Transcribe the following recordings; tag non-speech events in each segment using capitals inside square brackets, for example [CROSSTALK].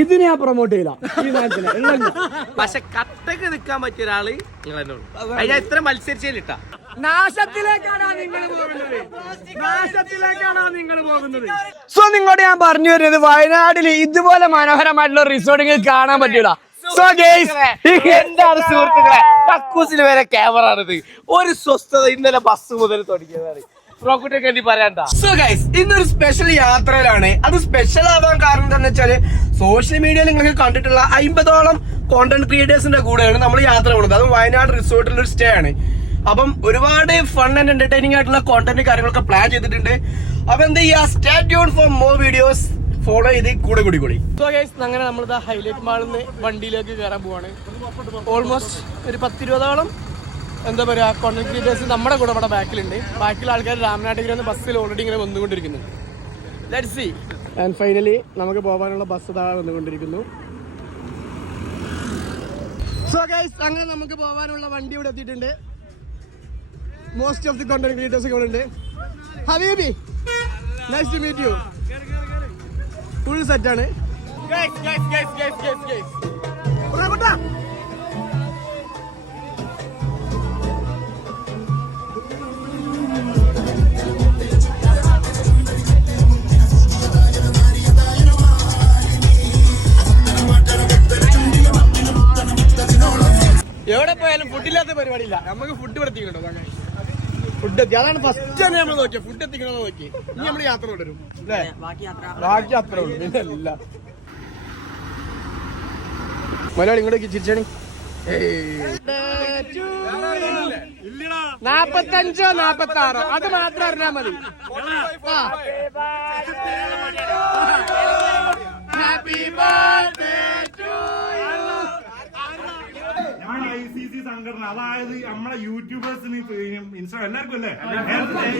ഇത് ഞാൻ പ്രൊമോട്ട് ചെയ്യില്ല. ഈ സാധനത്തിന്. പക്ഷെ കട്ടക്ക് നിൽക്കാൻ പറ്റിയ ഒരാൾ നിങ്ങൾ അതിന് ഇത്ര മത്സരിച്ചിട്ടാ നാശത്തിലേക്കാണ് നിങ്ങൾ പോകുന്നത്. നാശത്തിലേക്കാണ് നിങ്ങൾ പോകുന്നത്. സോ നിങ്ങളോട് ഞാൻ പറഞ്ഞു വരുന്നത് വയനാട്ടിൽ ഇതുപോലെ മനോഹരമായിട്ടുള്ള റിസോർട്ടിങ്ങൾ കാണാൻ പറ്റൂല സോ ഗേസ് എന്താണ് സുഹൃത്തുക്കളെ? കക്കൂസിൽ വരെ ക്യാമറ ആണിത്. ഒരു സ്വസ്ഥത ഇന്നലെ ബസ് മുതൽ തുടങ്ങിയതാണ്. സോ ഗൈസ് ഇന്നൊരു സ്പെഷ്യൽ യാത്രയിലാണ്. അത് സ്പെഷ്യൽ ആവാൻ കാരണം എന്താണെന്ന് വെച്ചാൽ സോഷ്യൽ മീഡിയയിൽ നിങ്ങൾക്ക് കണ്ടിട്ടുള്ള അമ്പതോളം കോണ്ടന്റ് ക്രിയേറ്റേഴ്സിന്റെ കൂടെയാണ് നമ്മൾ യാത്ര പോകുന്നത്. അതും വയനാട് റിസോർട്ടിൽ ഒരു സ്റ്റേ ആണ്. അപ്പം ഒരുപാട് ഫൺ ആൻഡ് എന്റർടൈനിങ് ആയിട്ടുള്ള കോണ്ടന്റ് കാര്യങ്ങളൊക്കെ പ്ലാൻ ചെയ്തിട്ടുണ്ട്. അപ്പൊ എന്ത് ചെയ്യാ? Stay tune for more videos follow ചെയ്ത് കൂടെ കൂടി കൂടി. അങ്ങനെ നമ്മൾ ഹൈലൈറ്റ് മാളിൽ നിന്ന് വണ്ടിയിലേക്ക് കയറാൻ പോവാണ്. ഓൾമോസ്റ്റ് ഒരു പത്തിരുപതോളം എന്താ പറയുക കോണ്ടന്റ് ക്രിയേറ്റേഴ്സ് നമ്മുടെ കൂടെ ഇവിടെ ബാക്കിലുണ്ട് ബാക്കിയുള്ള ആൾക്കാർ രാമനാട്ടിൽ ബസ്സിൽ ഓൾറെഡി ഇങ്ങനെ വന്നുകൊണ്ടിരിക്കുന്നു ലെറ്റ് സി ആൻഡ് ഫൈനലി നമുക്ക് പോകാനുള്ള ബസ് താഴെ വന്നുകൊണ്ടിരിക്കുന്നു. സോ ഗൈസ് അങ്ങനെ നമുക്ക് പോകാനുള്ള വണ്ടി ഇവിടെ എത്തിയിട്ടുണ്ട്. Most of the content creators ഇവിടെ ഉണ്ട്. ഹബീബി nice to meet you full set ആണ്. എവിടെ പോയാലും ഫുഡില്ലാത്ത പരിപാടിയില്ല. നമുക്ക് ഫുഡ് ഇവിടെ എത്തിക്കണ്ടോ ഫുഡ് എത്തി. അതാണ് ഫസ്റ്റ് തന്നെ നമ്മൾ നോക്കിയത് ഫുഡ് എത്തിക്കണോ നോക്കി ഇനി നമ്മൾ യാത്ര തുടരും അല്ലേ? ബാക്കി യാത്ര. ഉള്ളൂ പിന്നെ അല്ല. മലയാളി ഇങ്ങോട്ടേക്ക് ചിരിച്ചാണി നാപ്പത്തഞ്ചോ നാപ്പത്തി ആറോ അത് മാത്രം അറിഞ്ഞാ മതി. ഹാപ്പി ബർത്ത്ഡേ ടു ഞാൻ സി സംഘടന. അതായത് നമ്മളെ യൂട്യൂബേഴ്സിന് ഇൻസ്റ്റാ എല്ലാവർക്കും അല്ലേ?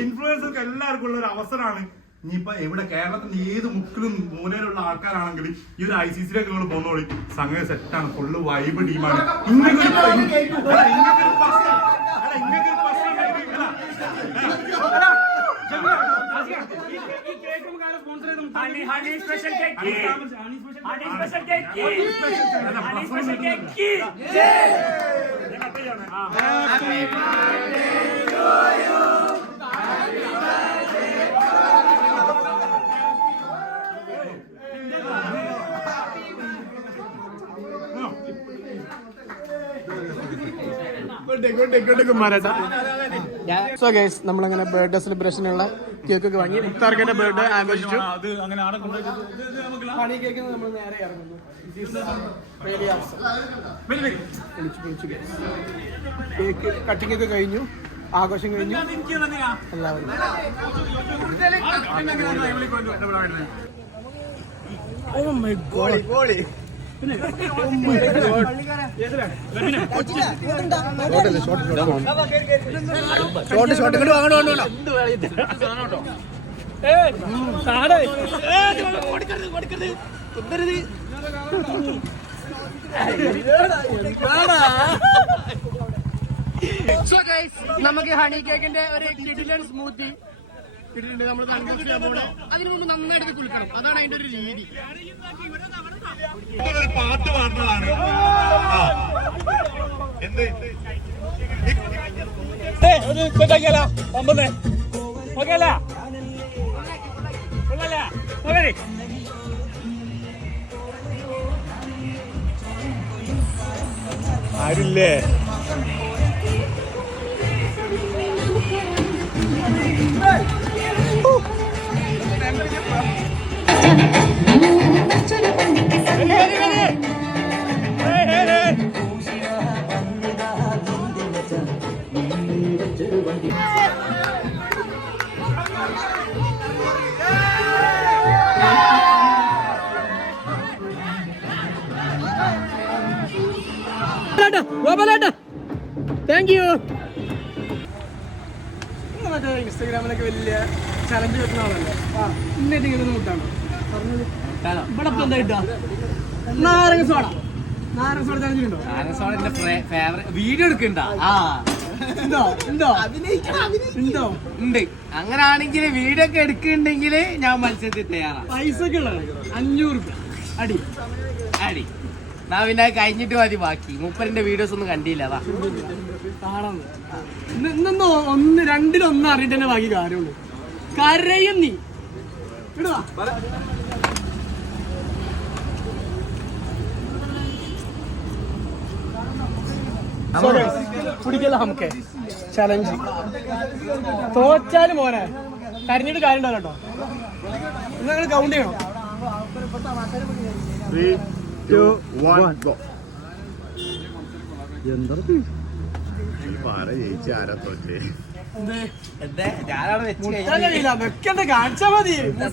ഇൻഫ്ലുവൻസർക്ക് എല്ലാവർക്കും ഉള്ള ഒരു അവസരമാണ്. ഇനിയിപ്പോ ഇവിടെ കേരളത്തിന്റെ ഏത് മുക്കിലും മൂലയിലുള്ള ആൾക്കാരാണെങ്കിൽ ഈ ഒരു ഐ സി സിയിലേക്ക് നിങ്ങൾ പോകുന്നോളി സംഗതി സെറ്റാണ്. ഫുള്ള് വൈബ് ടീമാണ് ഇങ്ങനൊക്കെ ഒരു- അല്ല, ഇങ്ങനൊക്കെ ഒരു പ്രശ്നം അല്ല, ഇങ്ങനൊക്കെ ഒരു പ്രശ്നം ഉണ്ടെങ്കിൽ- അല്ല, അല്ല, പ്രശ്നം സോ ഗൈസ് നമ്മളങ്ങനെ ബർത്ത്ഡേ സെലിബ്രേഷനുള്ള കേക്ക് ഒക്കെ വാങ്ങി ഇഫ്താർക്കന്റെ ബർത്ത്ഡേ ആഘോഷിച്ചു കേക്ക് നമ്മൾ നേരെ ഇറങ്ങുന്നു കട്ടിംഗ് ഒക്കെ കഴിഞ്ഞു ആഘോഷം കഴിഞ്ഞു എല്ലാവരും oh my god shot shot നമുക്ക് ഹണി കേക്കിന്റെ ഒരു കിഡിലൻ സ്മൂത്തി കിട്ടിയിട്ടുണ്ട് നമ്മൾ അതിനു മുമ്പ് നന്നായിട്ട് കുളിക്കണം. അതാണ് അതിന്റെ ഒരു രീതി. ഒരു പാട്ട് പാടുന്നതാണ്. എന്ത്? ആരില്ലേ? താങ്ക് യു മറ്റേ ഇൻസ്റ്റാഗ്രാമിലൊക്കെ വലിയ ചലഞ്ച് വെക്കുന്ന ആളല്ലേ? ഇന്നേറ്റ് ഇങ്ങനെ മുട്ടാണോ പറഞ്ഞത് ഇവിടെ ഇപ്പൊ എന്താ കിട്ടുക? നാരങ്ങ സോഡ. നാരങ്ങ സോഡ ചലഞ്ച് ഉണ്ടോ? വീഡിയോ എടുക്കണ്ട. ആ. ഉണ്ടോ? ഉണ്ടോ? ഉണ്ടോ? ഉണ്ട്. അങ്ങനാണെങ്കിൽ വീഡിയോ ഒക്കെ എടുക്കുന്നുണ്ടെങ്കിൽ ഞാൻ മത്സരത്തിൽ തയ്യാറാണ് പൈസ ഒക്കെ ഉള്ളത് അഞ്ഞൂറ് രൂപ അടി. അടി. നാ പിന്നെ കഴിഞ്ഞിട്ട് മതി ബാക്കി. മൂപ്പരിന്റെ വീഡിയോസ് ഒന്നും കണ്ടില്ല അതാ. ഇന്നൊന്ന് ഒന്ന് രണ്ടിലൊന്നും അറിയിട്ട് തന്നെ ബാക്കി കാര്യമുള്ളൂ. കരയും നീ. ഇടുവാ. കുടിക്കല്ല നമുക്ക്. ചലഞ്ച് തോറ്റാലും മോനെ കരഞ്ഞിട്ട് കാര്യം ഉണ്ടാവില്ല കേട്ടോ നിങ്ങൾ കൗണ്ട് ചെയ്യണം. ടു വൺ ഗോ ആരാ ജയിച്ച ആരാ തോറ്റേ? വെക്കണ്ട കാണിച്ചാ മതി. ഇങ്ങൾ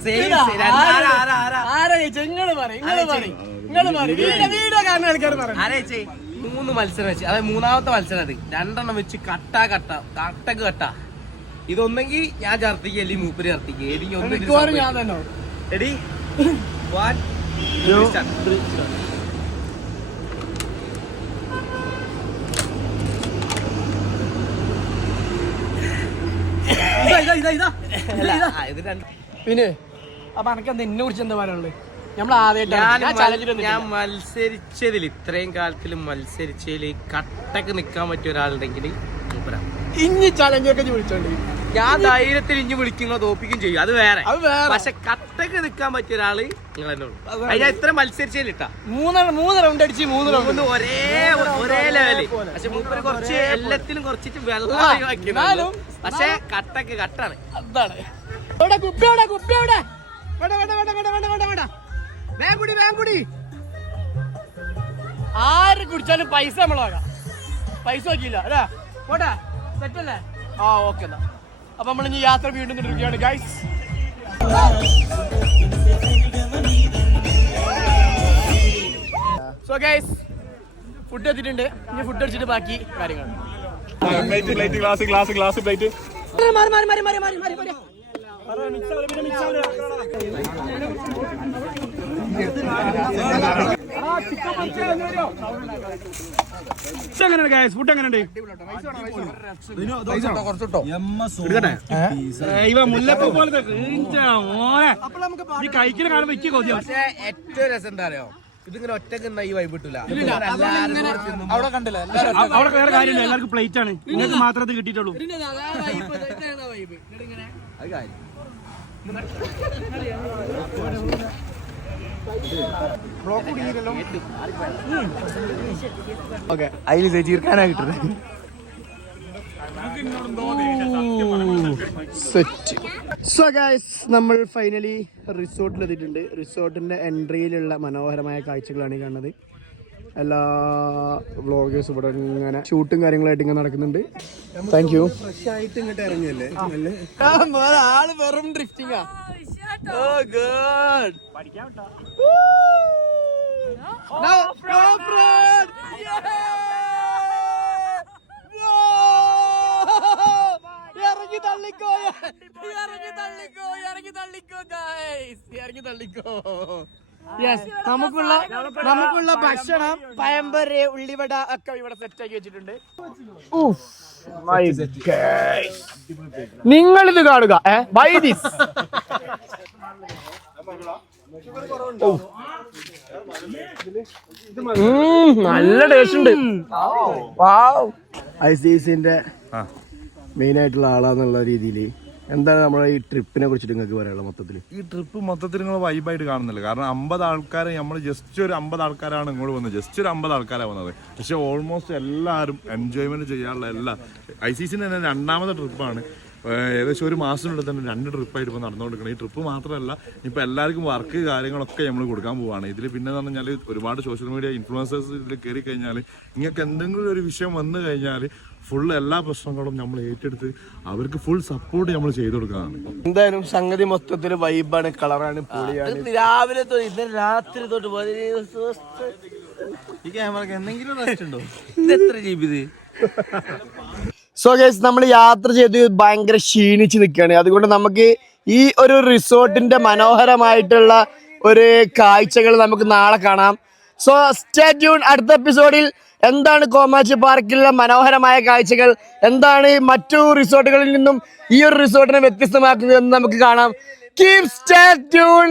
പറയ്, ഇങ്ങൾ ആരാ പറയ്, ഇങ്ങൾ പറയ്. വീഡിയോ- വീഡിയോ കാണുന്ന ആൾക്കാർ പറയ്. മൂന്ന് മത്സരം വെച്ച്. അതായത് മൂന്നാമത്തെ മത്സരം അത്. രണ്ടെണ്ണം വെച്ച് കട്ട കട്ട. കട്ടക്ക് കട്ട. ഇതൊന്നെങ്കിൽ ഞാൻ ചർത്തിക്ക. അല്ലെങ്കിൽ മൂപ്പര് ചർത്തിക്ക്. എനിക്ക് ഒന്ന് എടി മിക്കവാറും ഞാൻ സമ്മതിക്കും. തന്നെ Ready? One, Two, start. ഇതാ, ഇതാ, ഇതാ, ഇതാ. അല്ല, ആ, ഇത് രണ്ട് പിന്നെ? അപ്പൊ അനക്ക് എന്താ എന്നെ കുറിച്ച് എന്താ പറയാനുള്ളത് നമ്മൾ ഞാൻ ആദ്യമായിട്ടാണ് ഞാൻ മത്സരിച്ചതിൽ ഇത്രയും കാലത്തിൽ മത്സരിച്ചതിൽ കട്ടക്ക് നിൽക്കാൻ പറ്റിയ ഒരാളുണ്ടെങ്കിൽ ഇനി ചലഞ്ചൊക്കെ ചോദിച്ചോണ്ട് ഞാൻ ധൈര്യത്തിൽ ഇഞ്ഞ് വിളിക്കുന്നോ തോപ്പിക്കും ചെയ്യും. അത് വേറെ. അത് വേറെ. പക്ഷെ കട്ടക്ക് നിൽക്കാൻ പറ്റിയ ഒരാൾ നിങ്ങൾ തന്നെ ഉള്ളൂ. അതാണ്. അത് ഞാൻ ഇത്ര മത്സരിച്ചതിലിട്ടാ മൂന്ന് മൂന്ന് റൗണ്ട് അടിച്ച് മൂന്ന് റൗണ്ട് ഒരേ ഒരേ ലെവൽ പക്ഷെ മൂപ്പര് കുറച്ച് എല്ലാത്തിലും കുറച്ചിട്ട് വെള്ളം. പക്ഷെ കട്ടക്ക് കട്ടാണ്. അതാണ്. കുപ്പി കുപ്പി എവിടെ? വേണ്ട വേണ്ട വേണ്ട വേണ്ട വേണ്ട വേണ്ട വേണ്ട. വേഗം കുടി വേഗം കുടി. ആര് കുടിച്ചാലും പൈസ നമ്മളാകാം പൈസ നോക്കിയില്ല അല്ലേ? പോട്ടെ സെറ്റല്ലേ ആ ഓക്കെ എന്നാ. അപ്പൊ നമ്മൾ ഇനി യാത്ര വീണ്ടും തുടരുകയാണ് ഗൈസ് സോ ഗൈസ് ഫുഡ് എത്തിയിട്ടുണ്ട്. ഇനി ഫുഡ് അടിച്ചിട്ട് ബാക്കി കാര്യങ്ങൾ. പ്ലേറ്റ് പ്ലേറ്റ് പിന്നെ ഗ്ലാസ് എങ്ങനെയുണ്ട്? ഗൈസ് ഫുഡ് എങ്ങനെയുണ്ട് ഇവ മുല്ലപ്പൂ പോലത്തെ മോനെ. ഈ കഴിക്കണ കാണുമ്പോ ഇക്ക് പക്ഷെ ഏറ്റവും രസം എന്താ അറിയോ? ഇതിങ്ങനെ ഒറ്റയ്ക്ക് നിന്നാ ഈ വൈബ് കിട്ടൂല. അവിടെ കണ്ടില്ല? അവിടെ വേറെ കാര്യമില്ല. എല്ലാവർക്കും പ്ലേറ്റ് ആണ്. നിങ്ങൾക്ക് മാത്രമേ ഇത് കിട്ടിയിട്ടുള്ളൂ. അത് കാര്യം. ഓക്കെ അതിൽ ചീർക്കാനാ കിട്ടുന്നത് സെറ്റ്. സോ നമ്മൾ ഫൈനലി റിസോർട്ടിൽ എത്തിയിട്ടുണ്ട്. റിസോർട്ടിന്റെ എൻട്രിയിലുള്ള മനോഹരമായ കാഴ്ചകളാണ് ഈ കാണുന്നത്. എല്ലാ വ്ളോഗേഴ്സും ഇവിടെ ഇങ്ങനെ ഷൂട്ടും കാര്യങ്ങളായിട്ട് ഇങ്ങനെ നടക്കുന്നുണ്ട്. താങ്ക് യു ആൾ വെറും ഡ്രിഫ്റ്റിംഗാ oh good No, no, Fred! ഇറങ്ങി തള്ളിക്കോ ഇറങ്ങി തള്ളിക്കോ ഇറങ്ങി തള്ളിക്കോ ഗൈസ് ഇറങ്ങി തള്ളിക്കോ യെസ് നമുക്കുള്ള നമുക്കുള്ള ഭക്ഷണം പയമ്പര് ഉള്ളിവട ഒക്കെ ഇവിടെ സെറ്റ് ആക്കി വെച്ചിട്ടുണ്ട്. നിങ്ങൾ ഇത് കാണുക ബൈ ദിസ് [LAUGHS] നല്ല ടേസ്റ്റ് ഉണ്ട്. ഐ സി സിന്റെ മെയിൻ ആയിട്ടുള്ള ആളാന്നുള്ള രീതിയിൽ എന്താണ് നമ്മുടെ ഈ ട്രിപ്പിനെ കുറിച്ചിട്ട് നിങ്ങൾക്ക് പറയാനുള്ള മൊത്തത്തിൽ ഈ ട്രിപ്പ് മൊത്തത്തിൽ നിങ്ങൾ വൈബായിട്ട് കാണുന്നില്ല. കാരണം അമ്പത് ആൾക്കാരെ നമ്മൾ ജസ്റ്റ് ഒരു അമ്പത് ആൾക്കാരാണ് ഇങ്ങോട്ട് വന്നത്. ജസ്റ്റ് ഒരു അമ്പത് ആൾക്കാരാണ് വന്നത്. പക്ഷെ ഓൾമോസ്റ്റ് എല്ലാവരും എൻജോയ്മെന്റ് ചെയ്യാനുള്ള എല്ലാ ഐ സി സിന്റെ തന്നെ രണ്ടാമത്തെ ട്രിപ്പാണ് ഏകദേശം ഒരു മാസത്തിനുള്ളിൽ തന്നെ രണ്ട് ട്രിപ്പായിട്ട് ഇപ്പോൾ നടന്നുകൊടുക്കണം ഈ ട്രിപ്പ് മാത്രമല്ല ഇപ്പോൾ എല്ലാവർക്കും വർക്ക് കാര്യങ്ങളൊക്കെ നമ്മൾ കൊടുക്കാൻ പോവുകയാണ് ഇതിൽ പിന്നെ എന്ന് പറഞ്ഞാൽ ഒരുപാട് സോഷ്യൽ മീഡിയ ഇൻഫ്ലുവൻസേഴ്സ് ഇതിൽ കയറി കഴിഞ്ഞാൽ നിങ്ങൾക്ക് എന്തെങ്കിലും ഒരു വിഷയം വന്നു കഴിഞ്ഞാൽ ഫുൾ എല്ലാ പ്രശ്നങ്ങളും നമ്മൾ ഏറ്റെടുത്ത് അവർക്ക് ഫുൾ സപ്പോർട്ട് നമ്മൾ ചെയ്തു കൊടുക്കുകയാണ് എന്തായാലും സംഗതി മൊത്തത്തിൽ വൈബാണ് കളറാണ് പൊളിയാണ്. രാവിലെ തൊട്ട് ഇന്നലെ രാത്രി തൊട്ട് ഈ ക്യാമറക്ക് എന്തെങ്കിലും റെസ്റ്റ് ഉണ്ടോ? ഇത് എത്ര ജീബി ഇത്? സോ ഗൈസ് നമ്മൾ യാത്ര ചെയ്ത് ഭയങ്കര ക്ഷീണിച്ച് നിൽക്കുകയാണ് അതുകൊണ്ട് നമുക്ക് ഈ ഒരു റിസോർട്ടിന്റെ മനോഹരമായിട്ടുള്ള ഒരു കാഴ്ചകൾ നമുക്ക് നാളെ കാണാം. സോ സ്റ്റേ ട്യൂൺ അടുത്ത എപ്പിസോഡിൽ എന്താണ് കോമാച്ചി പാർക്കിലെ മനോഹരമായ കാഴ്ചകൾ? എന്താണ് മറ്റു റിസോർട്ടുകളിൽ നിന്നും ഈ ഒരു റിസോർട്ടിനെ വ്യത്യസ്തമാക്കുന്നത് എന്ന് നമുക്ക് കാണാം. Keep stay tune